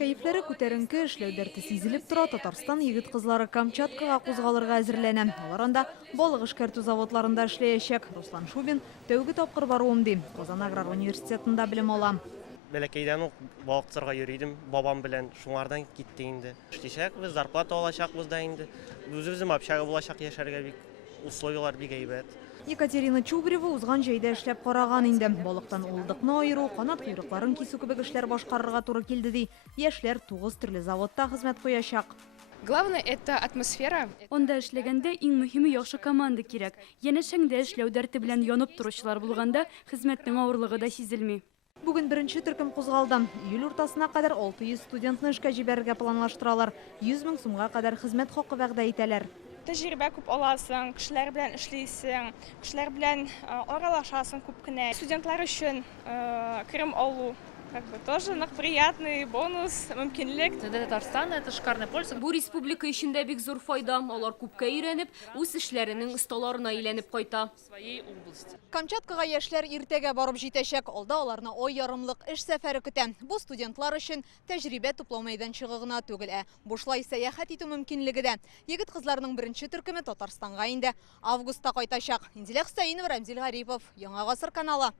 Кайфләре күтәренке эшләүдәрте сизелеп тора, Татарстан егет кызлары Камчаткага кузгалырга әзерләнә. Алар анда балык эшкәртү заводларында эшләячәк. Руслан Шубин тәүге тапкыр баруым ди. Казан аграр университетында белем алам. Бәләкәйдән үк балыктырга йөридем, бабам белән шуңардан китте инде. Эшләячәкбез, зарплата алачакбыз да инде. Үзебезнең общага булачак яшәргә бик условиялар бик әйбәт. Екатерина Чубрева узган җәйдә эшләп караган инде. Балыктан улдыкны айыру, канат койрыкларын кисү кебек эшләр башкарырга туры килде ди. Яшьләр 9 төрле заводта хезмәт куячак. Главное – это атмосфера. Онда эшләгәндә иң мөһиме яхшы команда кирәк. Янәшәңдә эшләү дәрте белән янып торучылар булганда хезмәтнең авырлыгы да сизелми. Бүген беренче төркем кузгалды. Июль уртасына кадәр 600 студентны эшкә җибәрергә планлаштыралар. 100 мең сумга кадәр хезмәт хакы вәгъдә итәләр. Тәҗрибә күп аласың, кешеләр белән эшлисең, кешеләр белән аралашасың күп кенә. Студентлар өчен керем алу тоже приятный бонус, мөмкинлек. Для Татарстана это шикарная польза. Бу республика ичендә бик зур файда. Алар күпкә өйрәнеп, үз эшләренең осталарына әйләнеп кайта. Камчаткага яшьләр иртәгә барып җитәчәк. Алда аларны ай ярымлык эш сәфәре көтә. Бу студентлар өчен тәҗрибә туплау мәйданчыгы гына түгел, бушлай сәяхәт итү мөмкинлеге дә. Егет кызларның беренче төркеме Татарстанга инде августта кайтачак. Инзилә Хөсәйнова, Рамзил Гарипов, Яңа гасыр каналы.